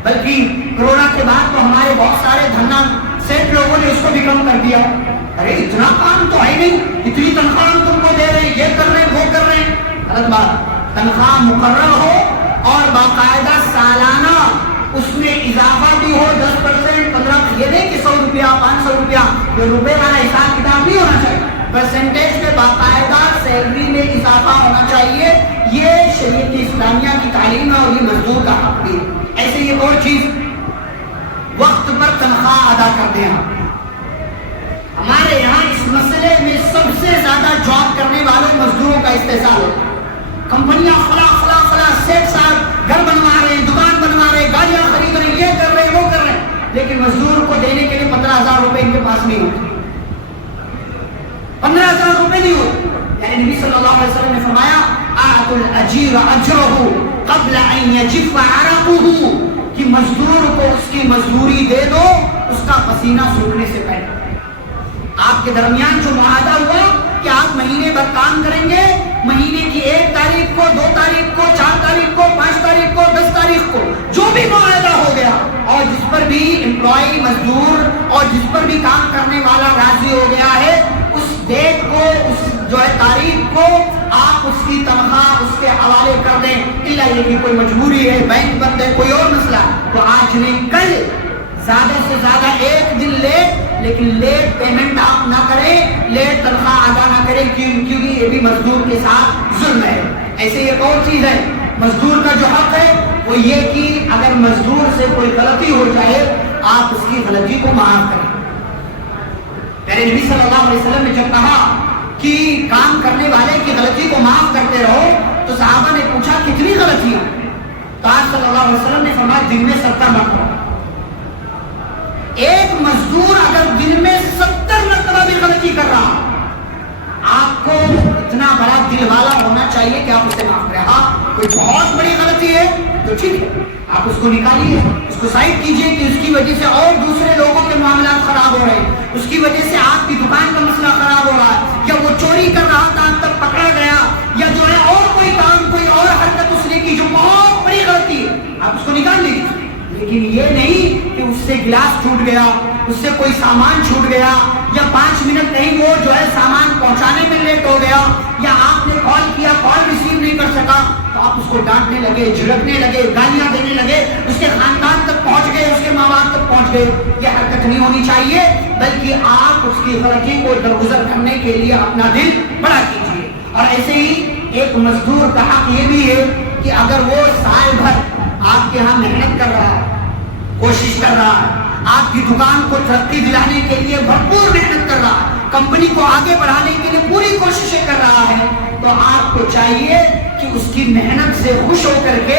بلکہ کورونا کے بعد تو ہمارے بہت سارے دھرنا سیٹ لوگوں نے اس کو بھی کم کر دیا. ارے اتنا کام تو ہے نہیں، اتنی تنخواہ ہم تم کو دے رہے ہیں، یہ کر رہے ہیں، وہ کر رہے ہیں. غلط بات. تنخواہ مقرر ہو اور باقاعدہ سالانہ اس میں اضافہ بھی ہو 10% 15%. یہ نہیں کہ 100 روپیہ 500 روپیہ، یہ روپے والا حساب کتاب نہیں ہونا چاہیے. پرسنٹیج میں باقاعدہ سیلری میں اضافہ ہونا چاہیے. یہ شریعت اسلامیہ کی تعلیم ہے اور یہ مزدور کا حق بھی. ایسے یہ اور چیز، وقت پر تنخواہ ادا کرتے ہیں. ہمارے یہاں اس مسئلے میں سب سے زیادہ جاب کرنے والوں مزدوروں کا استحصال ہوتا ہے. کمپنیاں فلاں سیٹ صاحب گھر بنوا رہے ہیں، دکان بنوا رہے ہیں، گاڑیاں خرید رہے ہیں، یہ کر رہے ہیں، وہ کر رہے ہیں، لیکن مزدور کو دینے کے لیے 15,000 روپے ان کے پاس نہیں ہوتے. 15,000 روپے نہیں ہوتے. یعنی نبی صلی اللہ علیہ وسلم نے فرمایا اعطوا الاجیر اجرہ قبل ان یجف عرقہ، کہ مزدور کو اس کی مزدوری دے دو اس کا پسینہ سوکھنے سے پہلے. آپ کے درمیان جو معاہدہ ہوا کہ آپ مہینے بھر کام کریں گے، مہینے کی 1 تاریخ کو، 2 تاریخ کو، 4 تاریخ کو، 5 تاریخ کو، 10 تاریخ کو، جو بھی معاہدہ ہو گیا اور جس پر بھی امپلائی مزدور اور جس پر بھی کام کرنے والا راضی ہو گیا ہے، اس ڈیٹ کو، اس جو ہے تاریخ کو آپ اس کی تنخواہ اس کے حوالے کر دیں. الا یہ کہ کوئی مجبوری ہے، بینک بند ہے، کوئی اور مسئلہ، تو آج نہیں کل زیادہ سے زیادہ 1 دن لیٹ، لیکن لیٹ پیمنٹ آپ نہ کریں، لیٹ تنخواہ ادا نہ کریں، کیونکہ یہ بھی مزدور کے ساتھ ظلم ہے. ایسے ایک اور چیز ہے، مزدور کا جو حق ہے وہ یہ کہ اگر مزدور سے کوئی غلطی ہو جائے آپ اس کی غلطی کو معاف کریں. میرے نبی صلی اللہ علیہ وسلم نے جب کہا کہ کام کرنے والے کی غلطی کو معاف کرتے رہو تو صحابہ نے پوچھا کتنی غلطیاں؟ تو آپ صلی اللہ علیہ وسلم نے فرمایا دن میں 70 مرتبہ. ایک مزدور اگر دن میں 70 مرتبہ بھی غلطی کر رہا آپ کو اتنا بڑا دل والا ہونا چاہیے کہ آپ اسے معاف کریں. ہاں کوئی بہت بڑی غلطی ہے تو ٹھیک ہے, آپ اس کو نکالیے, اس کو سائڈ کیجیے کہ اس کی وجہ سے اور دوسرے لوگوں کے معاملات خراب ہو رہے ہیں, اس کی وجہ سے آپ کی دکان کا مسئلہ خراب ہو رہا ہے, یا وہ چوری کر رہا تھا اب تک پکڑا گیا, یا جو ہے اور کوئی کام کوئی اور حرکت اس نے کی جو بہت بڑی غلطی ہے, آپ اس کو نکال لیجیے. لیکن یہ نہیں کہ اس سے گلاس ٹوٹ گیا, اس سے کوئی سامان چھوٹ گیا, یا 5 منٹ نہیں وہ جو ہے سامان پہنچانے میں لیٹ ہو گیا, یا آپ نے کال کیا کال ریسیو نہیں کر سکا تو آپ اس کو ڈانٹنے لگے, جھڑکنے لگے, گالیاں دینے لگے, اس کے خاندان تک پہنچ گئے, اس کے ماں باپ تک پہنچ گئے. یہ حرکت نہیں ہونی چاہیے, بلکہ آپ اس کی غلطی کو درگزر کرنے کے لیے اپنا دل بڑا کیجیے. اور ایسے ہی ایک مزدور کا حق یہ بھی ہے کہ اگر وہ سال بھر آپ کے ہاں محنت کر رہا ہے, کوشش کر رہا ہے, آپ کی دکان کو ترقی دلانے کے لیے بھرپور محنت کر رہا ہے, کمپنی کو آگے بڑھانے کے لیے پوری کوششیں کر رہا ہے, تو آپ کو چاہیے کہ اس کی محنت سے خوش ہو کر کے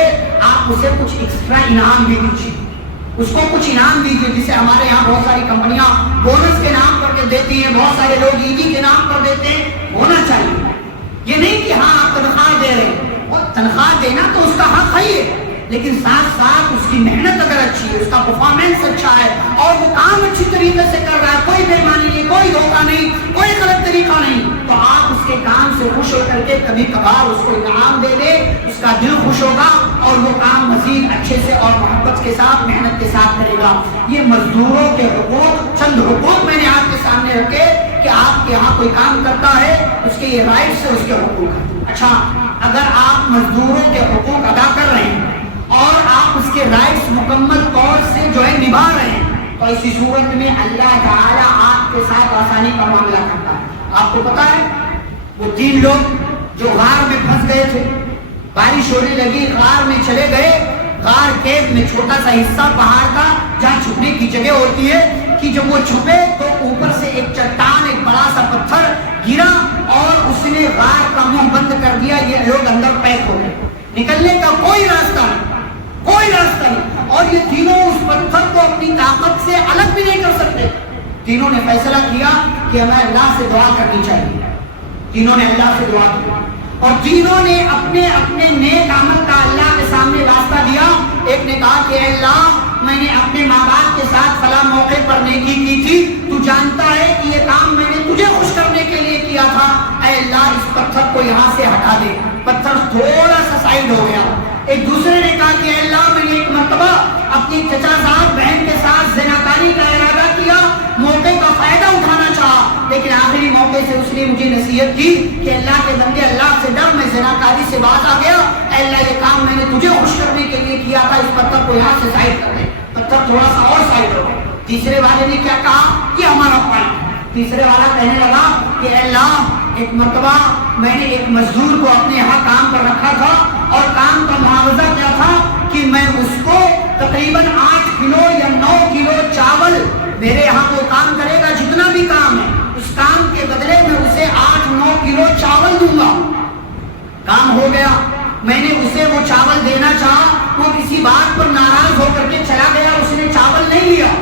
آپ اسے کچھ ایکسٹرا انعام بھی دیجیے, اس کو کچھ انعام دیجیے. جسے ہمارے یہاں بہت ساری کمپنیاں بونس کے نام پر کے دیتی ہیں, بہت سارے لوگ ایڈی کے نام پر دیتے ہیں. ہونا چاہیے یہ نہیں کہ ہاں آپ تنخواہ دے رہے ہیں, اور تنخواہ دینا تو اس کا حق ہے, لیکن ساتھ ساتھ اس کی محنت اگر اچھی ہے, اس کا پرفارمنس اچھا ہے, اور وہ کام اچھی طریقے سے کر رہا ہے, کوئی بےایمانی نہیں, کوئی دھوکہ نہیں, کوئی غلط طریقہ نہیں, تو آپ اس کے کام سے خوش ہو کر کے کبھی کبھار اس کو انعام دے دے, اس کا دل خوش ہوگا اور وہ کام مزید اچھے سے اور محبت کے ساتھ محنت کے ساتھ کرے گا. یہ مزدوروں کے حقوق, چند حقوق میں نے آپ کے سامنے رکھے کہ آپ کے یہاں کوئی کام کرتا ہے, اس کے یہ رائٹس ہے, اس کے حقوق ہیں. اچھا, اگر آپ مزدوروں کے حقوق ادا کر رہے ہیں اور آپ اس کے رائٹس مکمل طور سے جو ہے نبھا رہے ہیں, تو اسی صورت میں اللہ تعالیٰ آپ کے ساتھ آسانی کا معاملہ کرتا ہے. آپ کو پتا ہے وہ 3 لوگ جو غار میں پھنس گئے تھے, بارش ہونے لگی, غار میں چلے گئے, غار کیف میں چھوٹا سا حصہ پہاڑ کا جہاں چھپنے کی جگہ ہوتی ہے, کہ جب وہ چھپے تو اوپر سے ایک چٹان, ایک بڑا سا پتھر گرا اور اس نے غار کا منہ بند کر دیا. یہ لوگ اندر پیک ہو گئے, نکلنے کا کوئی راستہ نہیں, کوئی راستہ نہیں, اور یہ تینوں اس پتھر کو اپنی طاقت سے الگ بھی نہیں کر سکتے. تینوں نے فیصلہ کیا کہ ہمیں اللہ سے دعا کرنی چاہیے. تینوں نے اللہ سے دعا کی اور تینوں نے اپنے اپنے نیک عمل کا اللہ کے سامنے واسطہ دیا. ایک نے کہا کہ اے اللہ, میں نے اپنے ماں باپ کے ساتھ فلاں موقع پر نیکی کی تھی, تو جانتا ہے کہ یہ کام میں نے تجھے خوش کرنے کے لیے کیا تھا, اے اللہ اس پتھر کو یہاں سے ہٹا دے. پتھر تھوڑا سا سائڈ ہو گیا. ایک دوسرے نے کہا کہ اے اللہ, میں نے ایک مرتبہ اپنی چچا صاحب بہن کے ساتھ زناکاری کا ارادہ کیا, موقع کا فائدہ اٹھانا چاہا, لیکن آخری موقع سے اس نے مجھے نصیحت کی کہ اللہ کے بندے, اللہ سے ڈر, میں زناکاری سے باز آ گیا, اے اللہ یہ کام میں نے تجھے خوش کرنے کے لیے کیا تھا, اس پتھر کو یہاں سے سائڈ کر دے. پتھر تھوڑا سا اور سائڈ ہو گیا. تیسرے والے نے کیا کہا کہ ہمارا پوائنٹ. تیسرے والا کہنے لگا کہ اے اللہ, ایک مرتبہ میں نے ایک مزدور کو اپنے یہاں کام پر رکھا تھا, اور کام کا معاوضہ کیا تھا کہ میں اس کو تقریباً 8 کلو یا 9 کلو چاول, میرے یہاں وہ کام کرے گا جتنا بھی کام ہے, اس کام کے بدلے میں اسے 8-9 کلو چاول دوں گا. کام ہو گیا, میں نے اسے وہ چاول دینا چاہا, وہ کسی بات پر ناراض ہو کر کے چلا گیا, اس نے چاول نہیں لیا,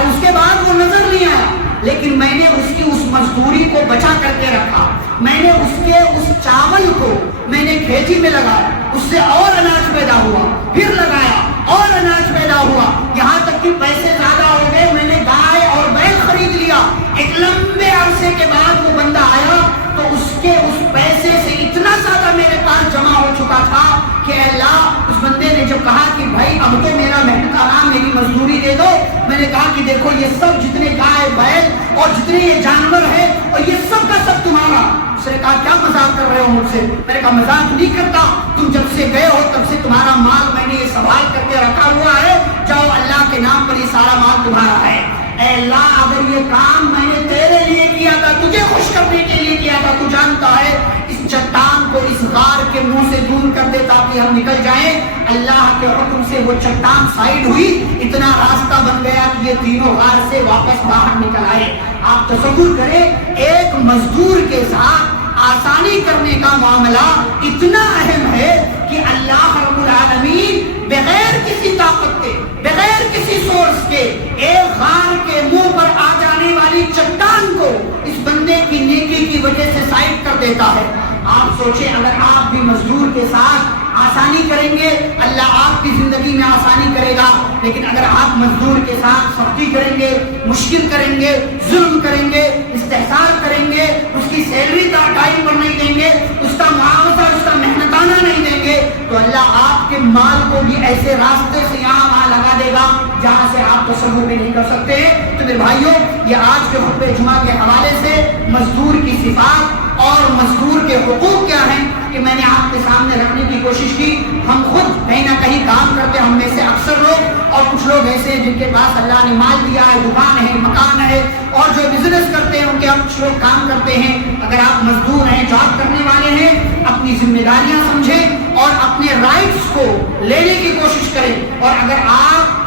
اس کے بعد وہ نظر نہیں آیا, لیکن میں نے اس کی اس مزدوری کو بچا کر کے رکھا. میں نے اس کے اس چاول کو میں نے کھیتی میں لگایا, اس سے اور اناج پیدا ہوا, پھر لگایا اور اناج پیدا ہوا, یہاں تک کہ پیسے زیادہ ہو گئے. میں نے گائے اور بیل خرید لیا. ایک لمبے عرصے کے بعد وہ بندہ آیا تو اس کے اس پیسے سے اتنا زیادہ میرے پاس جمع ہو چکا تھا کہ اے اللہ, اس بندے نے جب کہا کہ بھائی اب تو میرا محنت آرام, میری مزدوری دے دو, میں نے کہا کہ دیکھو یہ سب جتنے گائے بیل اور جتنے یہ جانور ہیں اور یہ سب کا سب تمہارا. اس نے کہا کیا مذاق کر رہے ہو مجھ سے؟ میں نے کہا مذاق نہیں کرتا, تم جب سے گئے ہو تب سے تمہارا مال میں نے یہ سنبھال کر کے رکھا ہوا ہے, جاؤ اللہ کے نام پر یہ سارا مال تمہارا ہے. اے اللہ, اگر یہ کام میں نے تیرے لیے کیا تھا, تجھے خوش کرنے کے لیے کیا تھا, تو جانتا ہے اس چٹان کو اس غار کے منہ سے دور کر دے تاکہ ہم نکل جائیں. اللہ کے حکم سے وہ چٹان سائڈ ہوئی, اتنا راستہ بن گیا کہ یہ تینوں غار سے واپس باہر نکل آئے. آپ تصور کریں, ایک مزدور کے ساتھ آسانی کرنے کا معاملہ اتنا اہم ہے کہ اللہ رب العالمین بغیر کسی طاقت کے, بغیر کسی سورس کے, ایک غار کے منہ پر آ جانے والی چٹان کو اس بندے بندے کی نیکی کی وجہ سے سائڈ کر دیتا ہے۔ آپ سوچیں اگر آپ بھی مزدور کے ساتھ آسانی کریں گے اللہ آپ کی زندگی میں آسانی کرے گا، لیکن اگر آپ مزدور کے ساتھ سختی کریں گے، مشکل کریں گے، ظلم کریں گے، استحصال کریں گے، اس کی سیلری ٹائم پر نہیں دیں گے، اس کا معاوضہ، اس کا محنتانہ نہیں دیں گے، تو اللہ آپ کے مال کو بھی ایسے راستے سے یہاں وہاں لگا دے گا جہاں سے آپ تصور بھی نہیں کر سکتے۔ تو میرے بھائیوں، یہ آج کے خطبہ جمعہ کے حوالے سے مزدور کی صفات اور مزدور کے حقوق کیا ہیں کہ میں نے آپ کے سامنے رکھنے کی کوشش کی۔ ہم خود کہیں نہ کہیں کام کرتے، ہم میں سے اکثر لوگ، اور کچھ لوگ ایسے ہیں جن کے پاس اللہ نے مال دیا ہے، دکان ہے، مکان ہے، اور جو بزنس کرتے ہیں ان کے کچھ لوگ کام کرتے ہیں۔ اگر آپ مزدور ہیں، جاب کرنے والے ہیں، اپنی ذمہ داریاں سمجھیں اور اپنے رائٹس کو لینے کی کوشش کریں۔ اور اگر آپ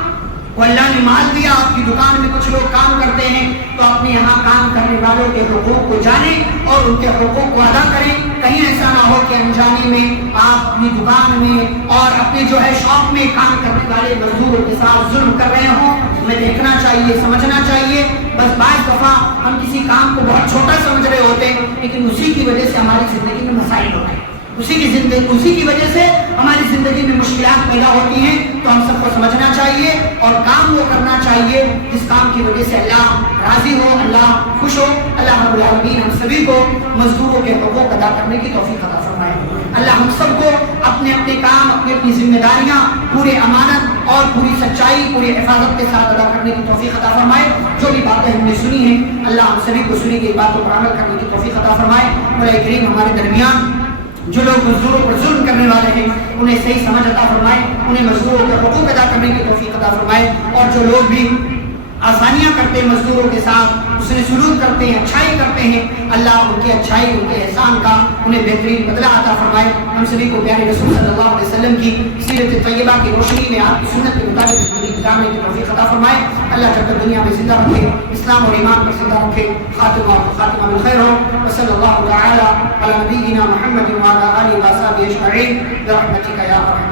کو اللہ نے مال دیا، آپ کی دکان میں کچھ لوگ کام کرتے ہیں، تو اپنے یہاں کام کرنے والوں کے حقوق کو جانیں اور ان کے حقوق کو ادا کریں۔ کہیں ایسا نہ ہو کہ انجانے میں آپ اپنی دکان میں اور اپنے جو ہے شاپ میں کام کرنے والے مزدوروں کے ساتھ ظلم کر رہے ہوں۔ ہمیں دیکھنا چاہیے، سمجھنا چاہیے۔ بس بعض دفعہ ہم کسی کام کو بہت چھوٹا سمجھ رہے ہوتے ہیں، لیکن اسی کی وجہ سے ہماری زندگی میں مسائل ہوتے ہیں، اسی کی وجہ سے ہماری زندگی میں مشکلات پیدا ہوتی ہیں۔ تو ہم سب کو سمجھنا چاہیے اور کام وہ کرنا چاہیے جس کام کی وجہ سے اللہ راضی ہو، اللہ خوش ہو۔ اللہ رب العالمین ہم سبھی کو مزدوروں کے حقوق ادا کرنے کی توفیق عطا فرمائے۔ اللہ ہم سب کو اپنے اپنے کام، اپنی ذمہ داریاں پورے امانت اور پوری سچائی، پوری حفاظت کے ساتھ ادا کرنے کی توفیق عطا فرمائے۔ جو بھی باتیں ہم نے سنی ہیں اللہ ہم سبھی کو سنی گئی باتوں پر عمل کرنے کی توفیق عطا فرمائے۔ مولا کریم ہمارے درمیان جو لوگ مزدوروں پر ظلم کرنے والے ہیں انہیں صحیح سمجھ عطا فرمائے، انہیں مزدوروں کے حقوق ادا کرنے کی توفیق عطا فرمائے، اور جو لوگ بھی آسانیاں کرتے ہیں مزدوروں کے ساتھ، اس نے سلوک کرتے ہیں، اچھائی کرتے ہیں، اللہ ان کی اچھائی، ان کے احسان کا انہیں بہترین بدلہ عطا فرمائے۔ ہم سبھی کو پیارے رسول صلی اللہ علیہ وسلم کی سیرت طیبہ کی روشنی میں آپ کی سنت کے مطابق زندگی گزارنے کی توفیق عطا فرمائے۔ اللہ جب تک دنیا میں زندہ رکھے، اسلام اور ایمان پر زندہ رکھے، خاتمہ بالخیر ہو۔ وصلی اللہ تعالی علی نبینا محمد وعلی آلہ وصحبہ اجمعین برحمتک یا ارحم